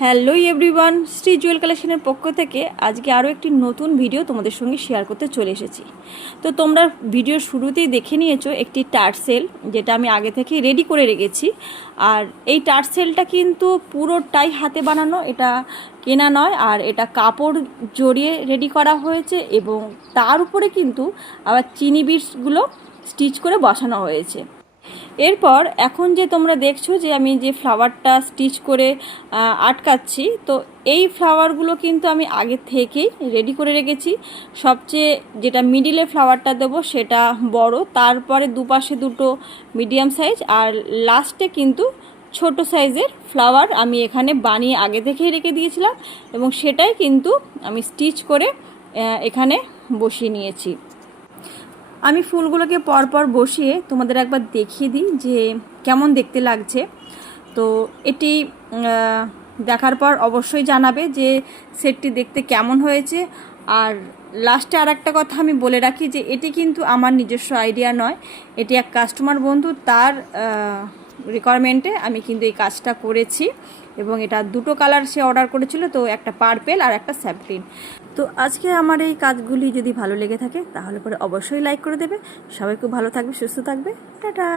Hello everyone, Shri Jewel কালেকশনের পক্ষ থেকে আজকে আরও একটি নতুন ভিডিও তোমাদের সঙ্গে শেয়ার করতে চলে এসেছি। তো তোমরা ভিডিওর শুরুতেই দেখে নিয়েছো একটি টার্সেল, যেটা আমি আগে থেকে রেডি করে রেখেছি। আর এই টার্সেলটা কিন্তু পুরোটাই হাতে বানানো, এটা কেনা নয়। আর এটা কাপড় জড়িয়ে রেডি করা হয়েছে এবং তার উপরে কিন্তু আবার চিনি বিটসগুলো স্টিচ করে বসানো হয়েছে। এরপর এখন যে তোমরা দেখছো যে আমি যে ফ্লাওয়ারটা স্টিচ করে আটকাচ্ছি, তো এই ফ্লাওয়ারগুলো কিন্তু আমি আগে থেকেই রেডি করে রেখেছি। সবচেয়ে যেটা মিডিলে ফ্লাওয়ারটা দেবো সেটা বড়, তারপরে দুপাশে দুটো মিডিয়াম সাইজ, আর লাস্টে কিন্তু ছোট সাইজের ফ্লাওয়ার আমি এখানে বানিয়ে আগে থেকেই রেখে দিয়েছিলাম এবং সেটাই কিন্তু আমি স্টিচ করে এখানে বসিয়ে নিয়েছি। আমি ফুলগুলোকে পরপর বসিয়ে তোমাদের একবার দেখিয়ে দিই যে কেমন দেখতে লাগছে। তো এটি দেখার পর অবশ্যই জানাবে যে সেটটি দেখতে কেমন হয়েছে। আর লাস্টে আর একটা কথা আমি বলে রাখি যে এটি কিন্তু আমার নিজস্ব আইডিয়া নয়, এটি এক কাস্টমার বন্ধু, তার রিকোয়ারমেন্টে আমি কিন্তু এই কাজটা করেছি এবং এটা দুটো কালার সে অর্ডার করেছিল, তো একটা পার্পেল আর একটা স্যাফ্রিন। তো আজকে আমার এই কাজগুলি যদি ভালো লেগে থাকে তাহলে পরে অবশ্যই লাইক করে দেবে। সবাই খুব ভালো থাকবে, সুস্থ থাকবে, টাটা।